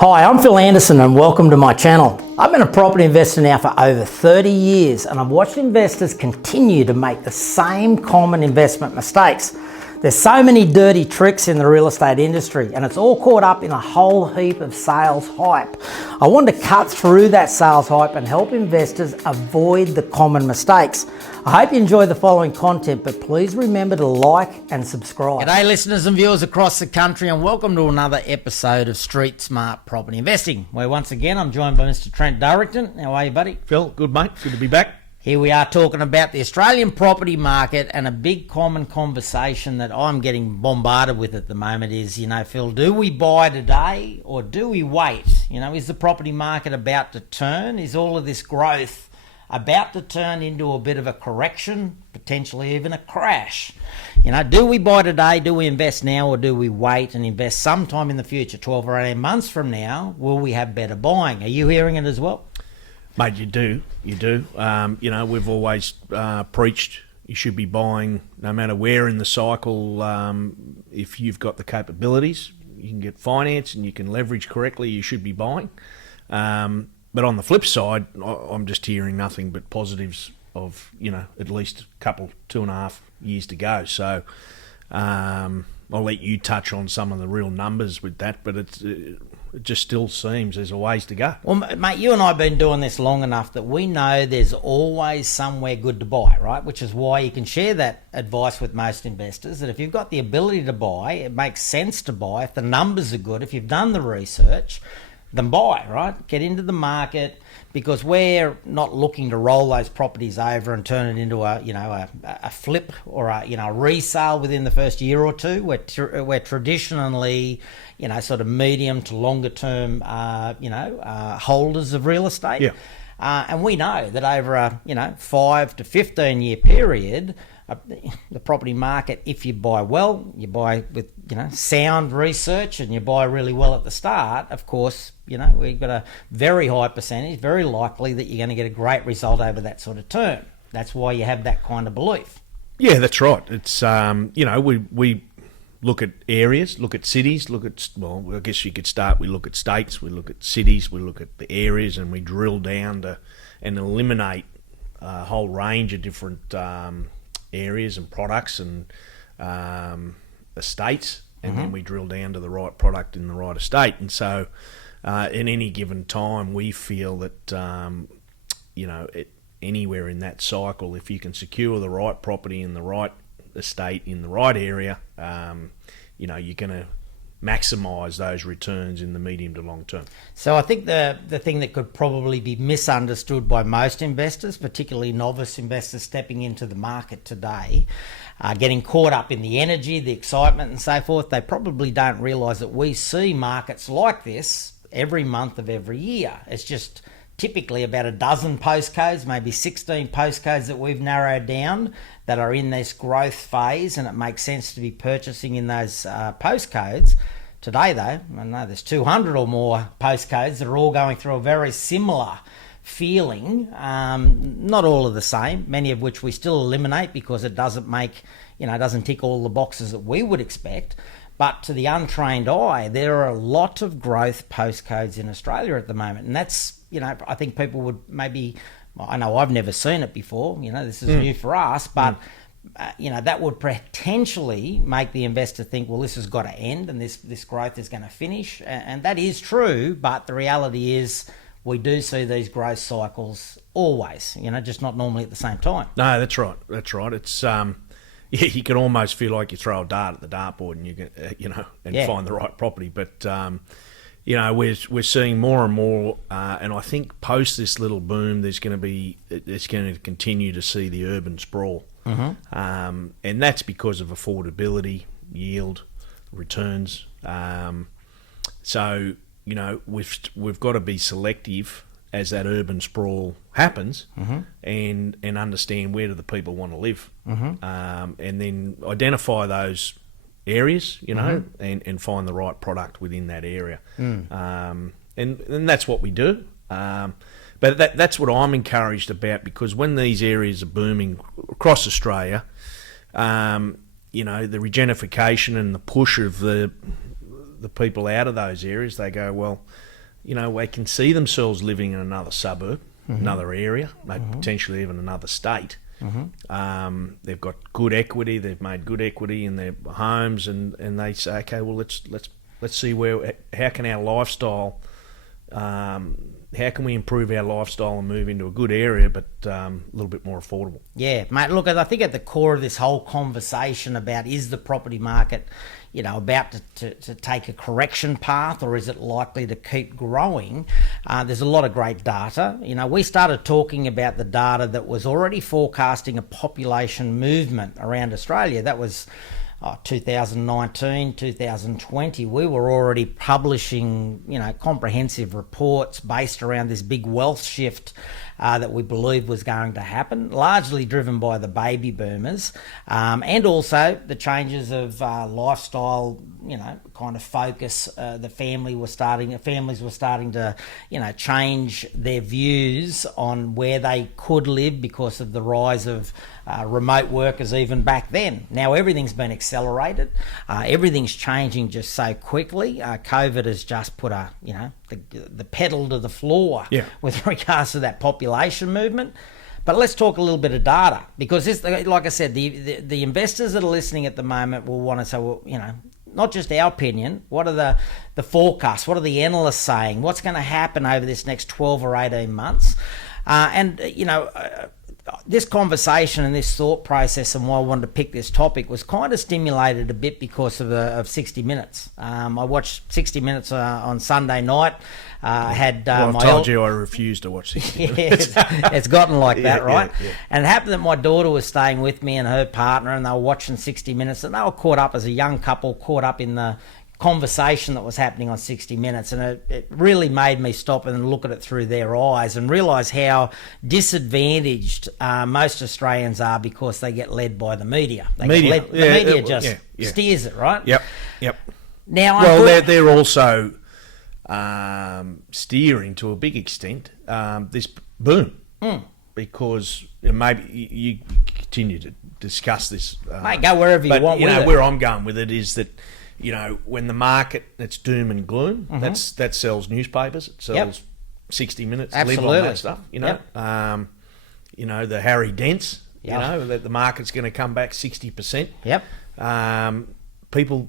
Hi, I'm Phil Anderson and welcome to my channel. I've been a property investor now for over 30 years and I've watched investors continue to make the same common investment mistakes. There's so many dirty tricks in the real estate industry and it's all caught up in a whole heap of sales hype. I want to cut through that sales hype and help investors avoid the common mistakes. I hope you enjoy the following content, but please remember to like and subscribe. G'day listeners and viewers across the country and welcome to another episode of Street Smart Property Investing, where once again I'm joined by Mr. Trent Durrington. How are you, buddy? Phil, good mate, good to be back. Here we are talking about the Australian property market, and a big common conversation that I'm getting bombarded with at the moment is, Phil, do we buy today or do we wait? Is the property market about to turn? Is all of this growth about to turn into a bit of a correction, potentially even a crash? Do we buy today, do we invest now, or do we wait and invest sometime in the future, 12 or 18 months from now? Will we have better buying? Are you hearing it as well? Mate, you do. We've always preached you should be buying no matter where in the cycle. If you've got the capabilities, you can get finance and you can leverage correctly, you should be buying. But on the flip side, I'm just hearing nothing but positives of, at least a couple, 2.5 years to go. So I'll let you touch on some of the real numbers with that, but it just still seems there's a ways to go. Well, mate, you and I have been doing this long enough that we know there's always somewhere good to buy, right? Which is why you can share that advice with most investors, that if you've got the ability to buy, it makes sense to buy. If the numbers are good, if you've done the research, then buy, right? Get into the market, because we're not looking to roll those properties over and turn it into a flip or a resale within the first year or two. We're traditionally, sort of medium to longer term, holders of real estate. Yeah. And we know that over a 5 to 15 year period, the property market, if you buy well, you buy with sound research, and you buy really well at the start, of course, we've got a very high percentage, very likely that you're going to get a great result over that sort of term. That's why you have that kind of belief. Yeah, that's right. It's we look at areas, look at cities, I guess you could start, we look at states, we look at cities, we look at the areas, and we drill down to and eliminate a whole range of different areas and products and estates, and then we drill down to the right product in the right estate. And so in any given time, we feel that anywhere in that cycle, if you can secure the right property in the right estate in the right area, you're going to maximise those returns in the medium to long term. So I think the thing that could probably be misunderstood by most investors, particularly novice investors stepping into the market today, getting caught up in the energy, the excitement and so forth, they probably don't realise that we see markets like this every month of every year. It's just typically about a dozen postcodes, maybe 16 postcodes that we've narrowed down that are in this growth phase, and it makes sense to be purchasing in those postcodes. Today though, I know there's 200 or more postcodes that are all going through a very similar feeling, not all of the same, many of which we still eliminate because it doesn't doesn't tick all the boxes that we would expect. But to the untrained eye, there are a lot of growth postcodes in Australia at the moment. And that's, I think people would maybe, I know I've never seen it before, this is new for us, but, that would potentially make the investor think, well, this has got to end and this growth is going to finish. And that is true, but the reality is we do see these growth cycles always, just not normally at the same time. No, that's right. It's, you can almost feel like you throw a dart at the dartboard and you can, find the right property. But, we're seeing more and more, and I think post this little boom, it's going to continue to see the urban sprawl. And that's because of affordability, yield, returns. So, we've got to be selective as that urban sprawl happens, and understand where do the people want to live, and then identify those areas, and find the right product within that area. And that's what we do. But that's what I'm encouraged about, because when these areas are booming across Australia, the regenification and the push of the the people out of those areas, they go, well, you know, they can see themselves living in another suburb, another area, maybe potentially even another state. They've got good equity. They've made good equity in their homes, and they say, okay, well, let's see how can our lifestyle, how can we improve our lifestyle and move into a good area, but a little bit more affordable. Yeah, mate. Look, I think at the core of this whole conversation about is the property market, you know, about to take a correction path, or is it likely to keep growing? There's a lot of great data. You know, we started talking about the data that was already forecasting a population movement around Australia. That was 2019, 2020. We were already publishing, you know, comprehensive reports based around this big wealth shift that we believe was going to happen, largely driven by the baby boomers, and also the changes of lifestyle, you know, kind of focus. The families were starting to, you know, change their views on where they could live because of the rise of remote workers even back then. Now everything's been accelerated. Everything's changing just so quickly. COVID has just put the pedal to the floor with regards to that population movement. But let's talk a little bit of data, because this, like I said, the investors that are listening at the moment will want to say, well, you know, not just our opinion, what are the forecasts, what are the analysts saying, what's going to happen over this next 12 or 18 months? This conversation and this thought process, and why I wanted to pick this topic, was kind of stimulated a bit because of 60 Minutes. I watched 60 Minutes on Sunday night. I told you I refused to watch 60 Minutes. It's gotten like that, right? Yeah. And it happened that my daughter was staying with me and her partner, and they were watching 60 Minutes, and they were caught up as a young couple, caught up in the conversation that was happening on 60 Minutes, and it really made me stop and look at it through their eyes and realise how disadvantaged most Australians are because they get led by the media. The media just steers it, right? Yep. Now, they're also steering to a big extent this boom, because maybe you continue to discuss this. Mate, go wherever you want. You know, where I'm going with it is that, you know, when the market, it's doom and gloom, that sells newspapers, it sells 60 Minutes, live on that stuff, you know. You know, the Harry Dents, you know, that the market's going to come back 60%. People's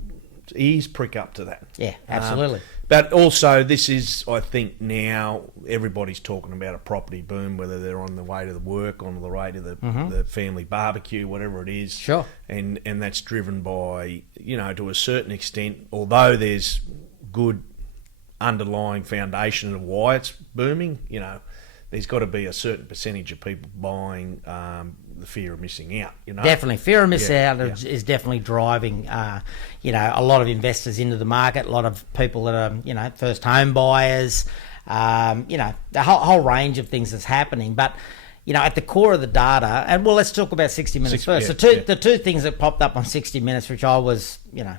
ears prick up to that. Yeah, absolutely. But also, this is, I think now, everybody's talking about a property boom, whether they're on the way to the work, on the way to the family barbecue, whatever it is. Sure. And that's driven by, you know, to a certain extent, although there's good underlying foundation of why it's booming, you know, there's got to be a certain percentage of people buying the fear of missing out, you know. Definitely. Fear of missing out is definitely driving, you know, a lot of investors into the market, a lot of people that are, you know, first home buyers, you know, the whole range of things that's happening. But, you know, at the core of the data, and well, let's talk about 60 Minutes first. The two things that popped up on 60 Minutes, which I was, you know,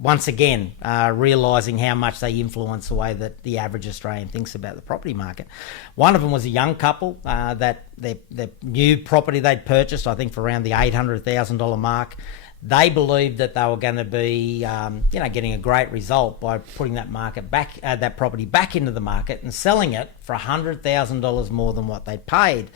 once again, realising how much they influence the way that the average Australian thinks about the property market. One of them was a young couple that their new property they'd purchased, I think for around the $800,000 mark. They believed that they were going to be, you know, getting a great result by putting that property back into the market and selling it for $100,000 more than what they'd paid.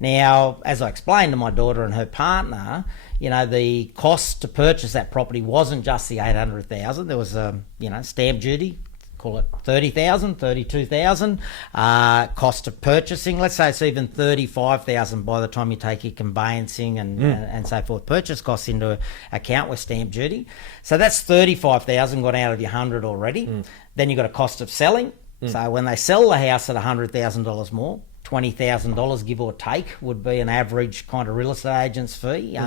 Now, as I explained to my daughter and her partner, you know, the cost to purchase that property wasn't just the $800,000. There was you know, stamp duty, call it $30,000, $32,000. Cost of purchasing, let's say it's even $35,000 by the time you take your conveyancing and so forth. Purchase costs into account with stamp duty. So that's $35,000 gone out of your $100 already. Then you've got a cost of selling. So when they sell the house at $100,000 more, $20,000 give or take would be an average kind of real estate agent's fee,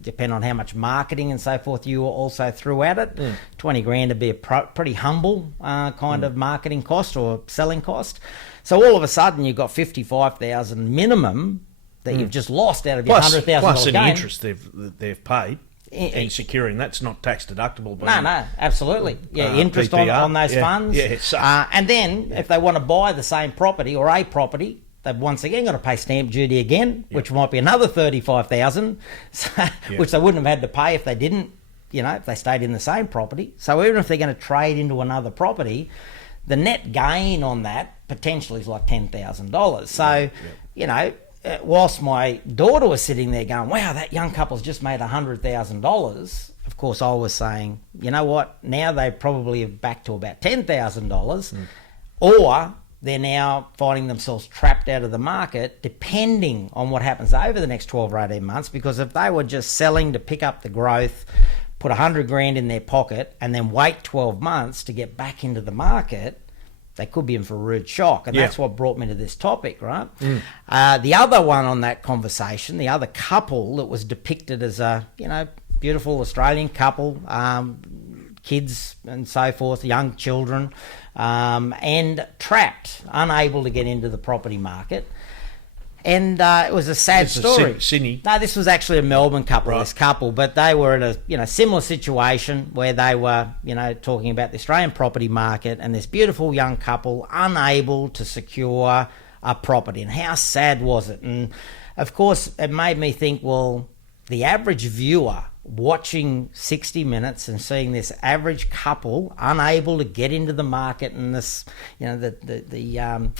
depending on how much marketing and so forth you also threw at it. 20 grand would be a pretty humble kind of marketing cost or selling cost. So all of a sudden you've got $55,000 minimum that you've just lost out of your $100,000 plus any gain. interest they've paid. And securing that's not tax deductible. No, absolutely. Interest on those funds. And then if they want to buy the same property or a property, they've once again got to pay stamp duty again, which might be another $35,000, which they wouldn't have had to pay if they didn't, if they stayed in the same property. So even if they're going to trade into another property, the net gain on that potentially is like $10,000. So, whilst my daughter was sitting there going, wow, that young couple's just made $100,000, of course I was saying, you know what, now they probably are back to about $10,000, or they're now finding themselves trapped out of the market, depending on what happens over the next 12 or 18 months, because if they were just selling to pick up the growth, put 100 grand in their pocket, and then wait 12 months to get back into the market, they could be in for a rude shock. And that's what brought me to this topic, right? The other one on that conversation, the other couple that was depicted as a, beautiful Australian couple, kids and so forth, young children, and trapped, unable to get into the property market. And it was a sad story. Sydney? No, this was actually a Melbourne couple, right. This couple, but they were in a similar situation where they were, talking about the Australian property market, and this beautiful young couple unable to secure a property. And how sad was it? And of course, it made me think, well, the average viewer watching 60 Minutes and seeing this average couple unable to get into the market, and this, the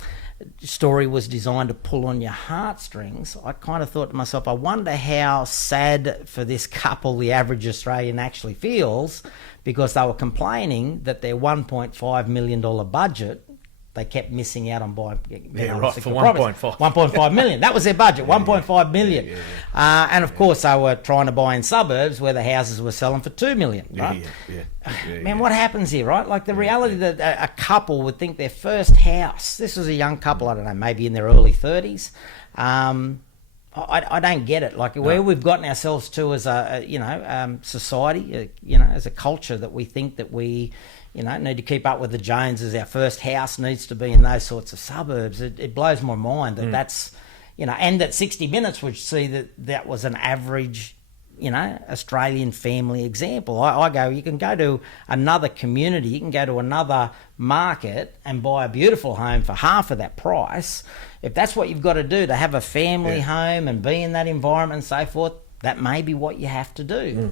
story was designed to pull on your heartstrings, I kind of thought to myself, I wonder how sad for this couple the average Australian actually feels, because they were complaining that their $1.5 million budget, they kept missing out on buying. For 1.5 million. That was their budget, 1.5 million. And of course, they were trying to buy in suburbs where the houses were selling for 2 million. Right? Man, what happens here, right? Like the reality that a couple would think their first house. This was a young couple, I don't know, maybe in their early 30s. I don't get it. Like where we've gotten ourselves to as a society, as a culture, that we think that we need to keep up with the Joneses. Our first house needs to be in those sorts of suburbs. It blows my mind that that's, and that 60 Minutes would see that was an average, Australian family example. I go, you can go to another community, you can go to another market and buy a beautiful home for half of that price. If that's what you've got to do to have a family home and be in that environment and so forth, that may be what you have to do,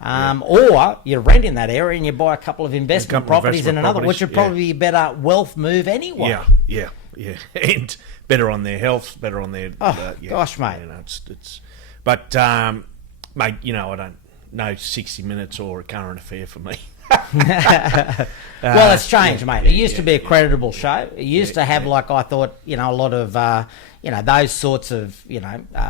Or you rent in that area and you buy a couple of investment properties in another, which would probably be a better wealth move anyway. Yeah. And better on their health, better on their... gosh, mate. But, mate, I don't know 60 Minutes or a current affair for me. Well, it's changed, mate. It used to be a creditable show. It used to have, I thought, a lot of, those sorts of,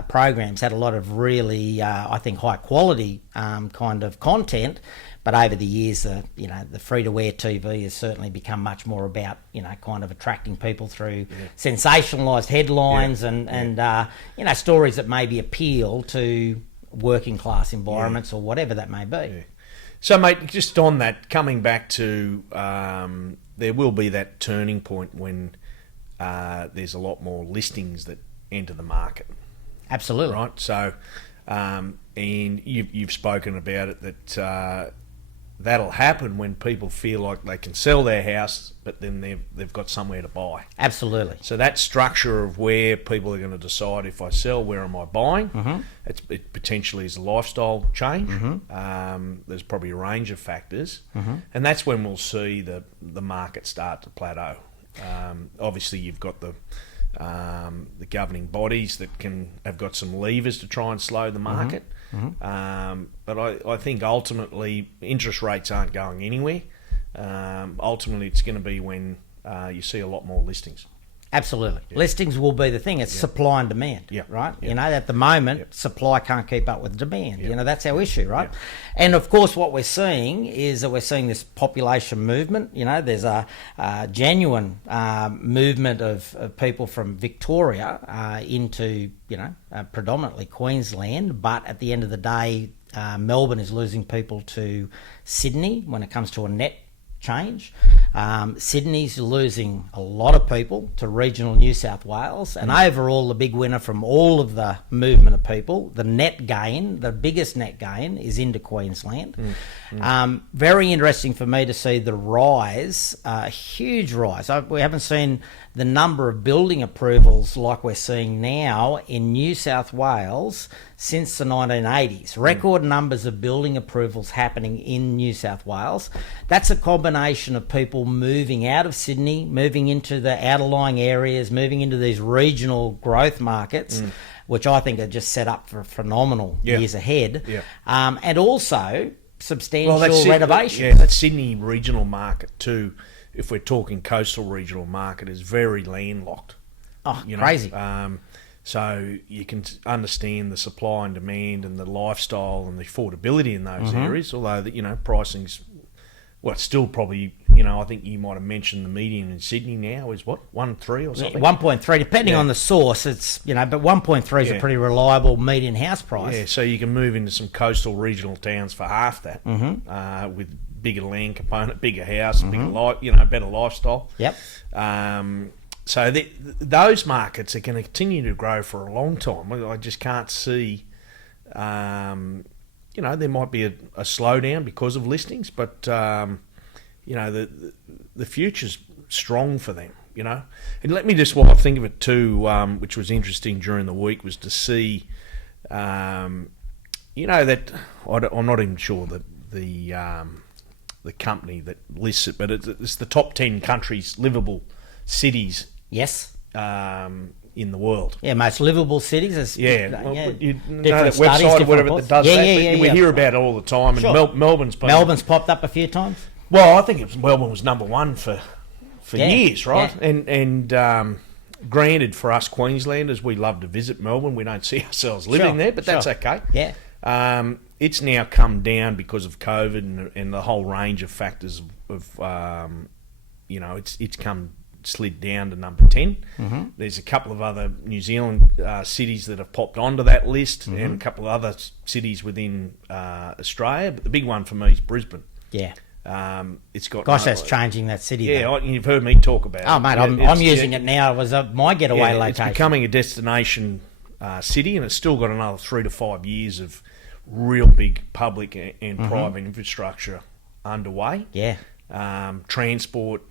programs had a lot of really, I think, high quality kind of content. But over the years, the free-to-air TV has certainly become much more about, kind of attracting people through sensationalised headlines and stories that maybe appeal to working class environments or whatever that may be. Yeah. So, mate, just on that, coming back to there will be that turning point when there's a lot more listings that enter the market. Absolutely. Right? So, and you've spoken about it, that that'll happen when people feel like they can sell their house, but then they've got somewhere to buy. Absolutely. So that structure of where people are going to decide, if I sell, where am I buying? It potentially is a lifestyle change. There's probably a range of factors, and that's when we'll see the market start to plateau. Obviously, you've got the governing bodies that have got some levers to try and slow the market. But I think ultimately interest rates aren't going anywhere. Ultimately, it's going to be when you see a lot more listings. Absolutely. Listings will be the thing. It's supply and demand, right? At the moment, supply can't keep up with demand. That's our issue, right? And of course, what we're seeing is that we're seeing this population movement. There's a genuine movement of people from Victoria into, predominantly Queensland. But at the end of the day, Melbourne is losing people to Sydney when it comes to a net change. Sydney's losing a lot of people to regional New South Wales, and overall the big winner from all of the movement of people, the net gain, the biggest net gain, is into Queensland. Very interesting for me to see the rise, a huge rise. We haven't seen the number of building approvals like we're seeing now in New South Wales since the 1980s. Record numbers of building approvals happening in New South Wales. That's a combination of people moving out of Sydney, moving into the outlying areas, moving into these regional growth markets, which I think are just set up for phenomenal years ahead. Yeah. And also substantial Well, renovations. Yeah, that Sydney regional market too, if we're talking coastal regional market, is very landlocked. Oh, You know? crazy. So you can understand the supply and demand and the lifestyle and the affordability in those areas, although pricing's, well, it's still probably, I think you might have mentioned the median in Sydney now is what, 1.3 or something? 1.3, depending on the source, it's, but 1.3 is a pretty reliable median house price. Yeah, so you can move into some coastal regional towns for half that, with bigger land component, bigger house, bigger better lifestyle. Yep. So those markets are going to continue to grow for a long time. I just can't see, there might be a slowdown because of listings, but the future's strong for them. And let me just, while I think of it too, which was interesting during the week, was to see, that I'm not even sure that the company that lists it, but it's the top 10 countries livable cities. Yes. In the world. Yeah, most livable cities. You know different that studies, website or whatever different that does that. Yeah, we hear about it all the time. And Sure. Melbourne's popped up a few times. Well, I think Melbourne was number one for years, right? Yeah. And granted, for us Queenslanders, we love to visit Melbourne. We don't see ourselves living there, but that's okay. Yeah. It's now come down because of COVID and the whole range of factors of it's slid down to number 10. There's a couple of other New Zealand cities that have popped onto that list, and a couple of other cities within Australia, but the big one for me is Brisbane. Yeah. It's got that's changing that city. Yeah, you've heard me talk about it. Oh, mate, I'm using it now. It was my getaway location. It's becoming a destination city, and it's still got another 3 to 5 years of real big public and private infrastructure underway. Yeah. Transport.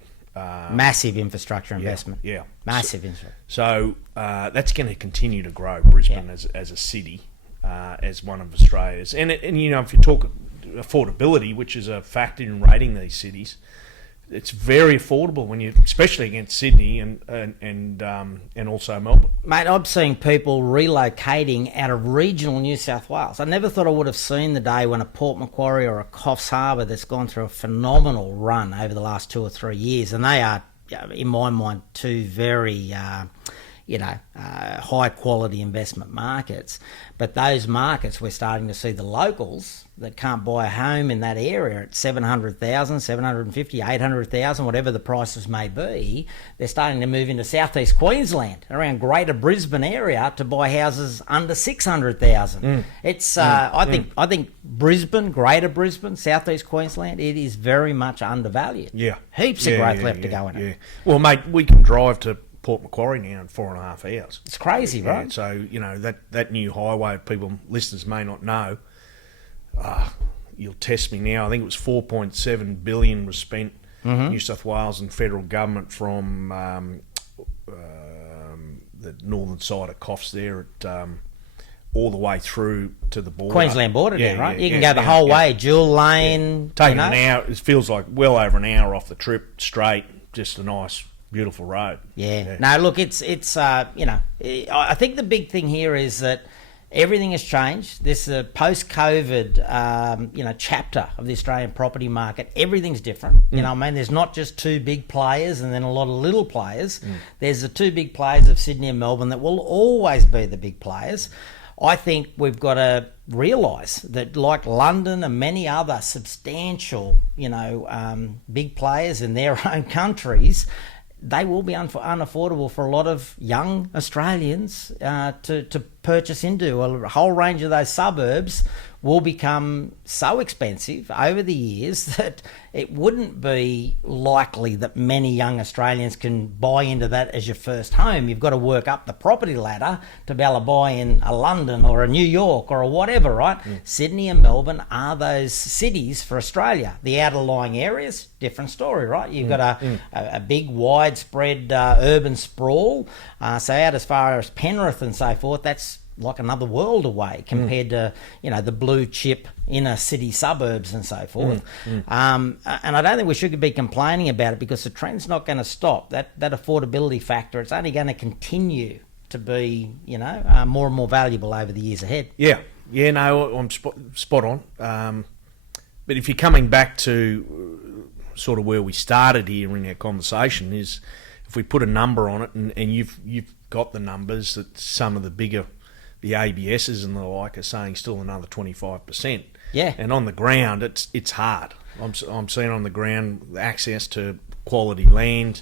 Massive infrastructure investment. Yeah. Massive infrastructure. So that's going to continue to grow, Brisbane as a city, as one of Australia's. And if you talk affordability, which is a factor in rating these cities, it's very affordable especially against Sydney and also Melbourne. Mate, I'm seeing people relocating out of regional New South Wales. I never thought I would have seen the day when a Port Macquarie or a Coffs Harbour that's gone through a phenomenal run over the last 2 or 3 years, and they are, in my mind, two very high quality investment markets. But those markets, we're starting to see the locals that can't buy a home in that area at 700,000, 750, 800,000, whatever the prices may be. They're starting to move into southeast Queensland, around Greater Brisbane area, to buy houses under 600,000. It's I think Brisbane, Greater Brisbane, southeast Queensland, it is very much undervalued. Yeah, heaps of growth left to go in it. Yeah. Well, mate, we can drive to Port Macquarie now in 4.5 hours. It's crazy, right? Yeah, so that new highway, listeners may not know. You'll test me now. I think it was 4.7 billion was spent, New South Wales and federal government, from the northern side of Coffs there at all the way through to the border. Queensland border, right? You can go the whole way, Jewel Lane. Taking an hour. It feels like well over an hour off the trip straight. Just a nice, beautiful road. Yeah. No, look, it's I think the big thing here is that everything has changed. This post-COVID, chapter of the Australian property market. Everything's different. There's not just two big players and then a lot of little players. There's the two big players of Sydney and Melbourne that will always be the big players. I think we've got to realise that, like London and many other substantial, big players in their own countries, they will be unaffordable for a lot of young Australians to purchase into. A whole range of those suburbs will become so expensive over the years that it wouldn't be likely that many young Australians can buy into that as your first home. You've got to work up the property ladder to be able to buy in a London or a New York or a whatever, right? Sydney and Melbourne are those cities for Australia. The outer-lying areas, different story, right? You've got a big, widespread urban sprawl. So out as far as Penrith and so forth, that's like another world away compared to, you know, the blue chip inner city suburbs and so forth. And I don't think we should be complaining about it, because the trend's not going to stop. That affordability factor, it's only going to continue to be, you know, more and more valuable over the years ahead. Yeah, no, I'm spot on. But if you're coming back to sort of where we started here in our conversation, is if we put a number on it, and you've got the numbers that some of the bigger, the ABSs and the like, are saying still another 25%. Yeah. And on the ground, it's hard. I'm seeing on the ground access to quality land,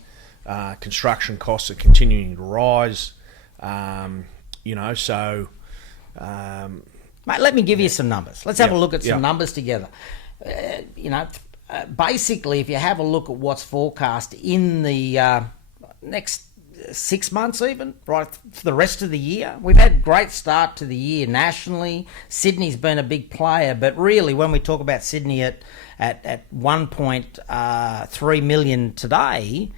construction costs are continuing to rise. You know, so... Mate, let me give you some numbers. Let's have a look at some numbers together. You know, basically, if you have a look at what's forecast in the next 6 months even, right, for the rest of the year, we've had a great start to the year nationally. Sydney's been a big player, but really when we talk about Sydney at 1.3 million today,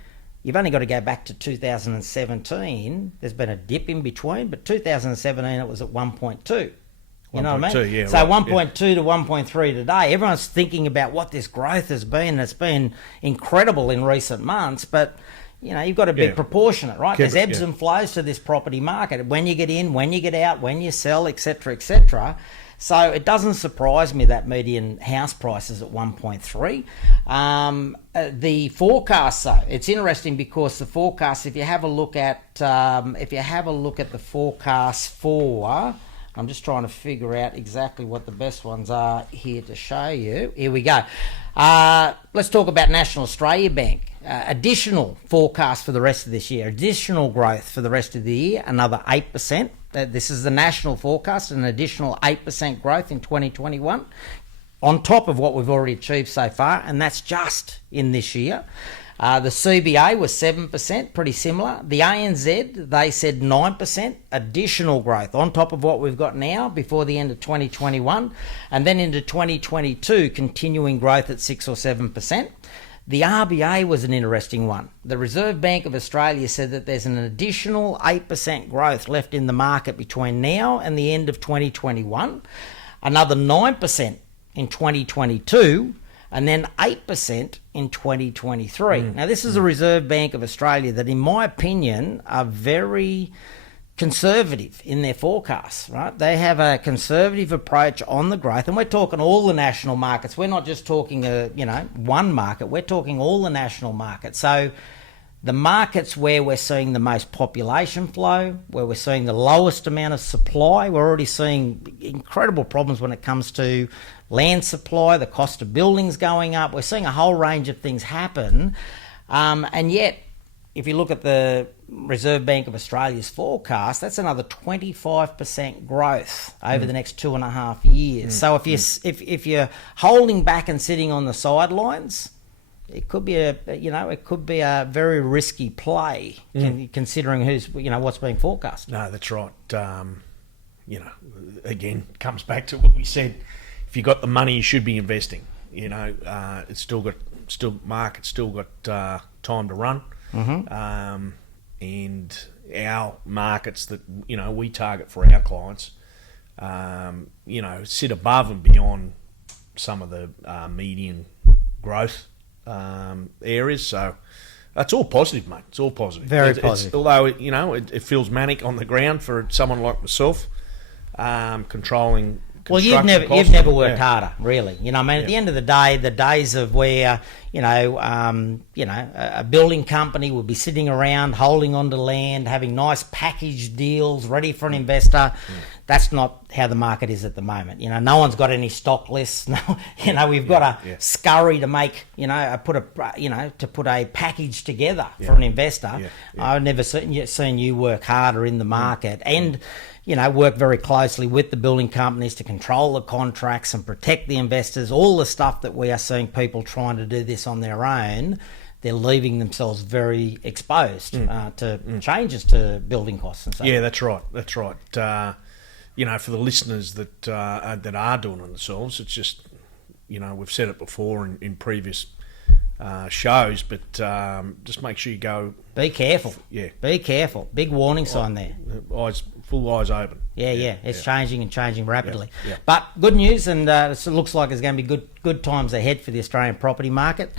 you've only got to go back to 2017. There's been a dip in between, but 2017 it was at 1.2. You know what I mean? Yeah, so right, 1.2 to 1.3 today. Everyone's thinking about what this growth has been. It's been incredible in recent months, but you know, you've got to be proportionate, right? There's ebbs and flows to this property market. When you get in, when you get out, when you sell, etc., etc. So it doesn't surprise me that median house price is at 1.3. The forecast, though, it's interesting because the forecast, if you have a look at the forecast for, I'm just trying to figure out exactly what the best ones are here to show you. Here we go. Let's talk about National Australia Bank. Additional forecast for the rest of this year, additional growth for the rest of the year, another 8%. This is the national forecast, an additional 8% growth in 2021, on top of what we've already achieved so far, and that's just in this year. The CBA was 7%, pretty similar. The ANZ, they said 9% additional growth on top of what we've got now before the end of 2021, and then into 2022, continuing growth at 6 or 7%. The RBA was an interesting one. The Reserve Bank of Australia said that there's an additional 8% growth left in the market between now and the end of 2021, another 9% in 2022, and then 8% in 2023. Now, this is a Reserve Bank of Australia that, in my opinion, are very conservative in their forecasts, right? They have a conservative approach on the growth, and we're talking all the national markets. We're not just talking one market. We're talking all the national markets. So the markets where we're seeing the most population flow, where we're seeing the lowest amount of supply, we're already seeing incredible problems when it comes to land supply, the cost of buildings going up. We're seeing a whole range of things happen, and yet if you look at the Reserve Bank of Australia's forecast, that's another 25% growth over the next 2.5 years. So if you're holding back and sitting on the sidelines, it could be a very risky play, considering what's being forecast. No, that's right. Again, comes back to what we said. If you got the money, you should be investing. Market's still got time to run. And our markets that we target for our clients, sit above and beyond some of the median growth areas. So that's all positive, mate. It's all positive. Very positive. Although it feels manic on the ground for someone like myself, controlling. Well, you've never worked harder, really. At the end of the day, the days of where a building company would be sitting around holding onto land, having nice package deals ready for an investor. That's not how the market is at the moment. No one's got any stock lists. No, we've got to scurry to make to put a package together for an investor. I've never seen you work harder in the market and work very closely with the building companies to control the contracts and protect the investors. All the stuff that we are seeing people trying to do this on their own, they're leaving themselves very exposed to changes to building costs and so on. Yeah, that's right. That's right. For the listeners that are doing it themselves, it's just, we've said it before in previous shows, but just make sure you go. Be careful. Yeah. Be careful. Big warning sign there. Eyes full eyes open. Yeah. It's changing and changing rapidly. Yeah. But good news, and it looks like there's going to be good times ahead for the Australian property market.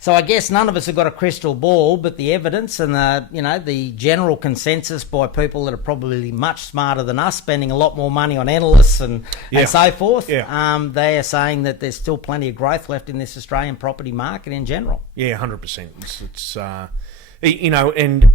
So I guess none of us have got a crystal ball, but the evidence and the general consensus by people that are probably much smarter than us, spending a lot more money on analysts and so forth, they are saying that there's still plenty of growth left in this Australian property market in general. Yeah, 100%. It's and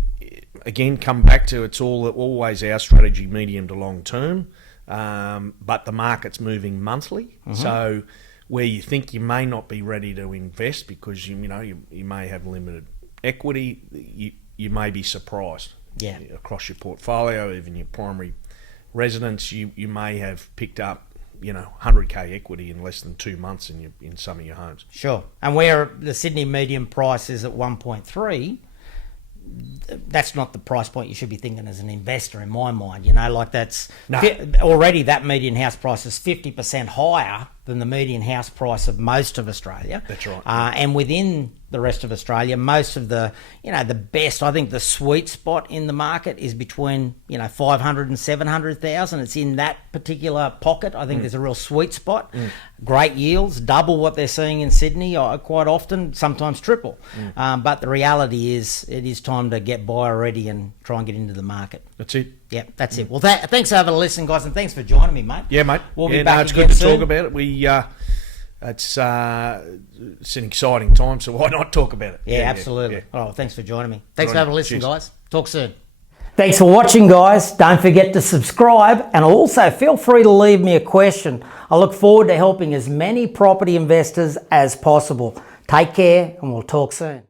again, come back to it's always our strategy, medium to long term, but the market's moving monthly, so where you think you may not be ready to invest because you may have limited equity, you may be surprised. Yeah. Across your portfolio, even your primary residence, you may have picked up 100k equity in less than 2 months in some of your homes. Sure. And where the Sydney median price is at 1.3, that's not the price point you should be thinking as an investor in my mind. Already that median house price is 50% higher than the median house price of most of Australia. That's right. And within the rest of Australia, most of the best, I think the sweet spot in the market is between 500 and 700,000. It's in that particular pocket. I think there's a real sweet spot. Great yields, double what they're seeing in Sydney quite often, sometimes triple. But the reality is it is time to get buyer ready and try and get into the market. That's it. Yeah, that's it. Well, thanks for having a listen, guys, and thanks for joining me, mate. Yeah, mate. We'll be back it's again good to soon. talk about it. It's an exciting time, so why not talk about it? Yeah, absolutely. Yeah. Oh, thanks for joining me. Thanks for Right. having a listen, Cheers. guys. Talk soon. Thanks for watching, guys. Don't forget to subscribe, and also feel free to leave me a question. I look forward to helping as many property investors as possible. Take care, and we'll talk soon.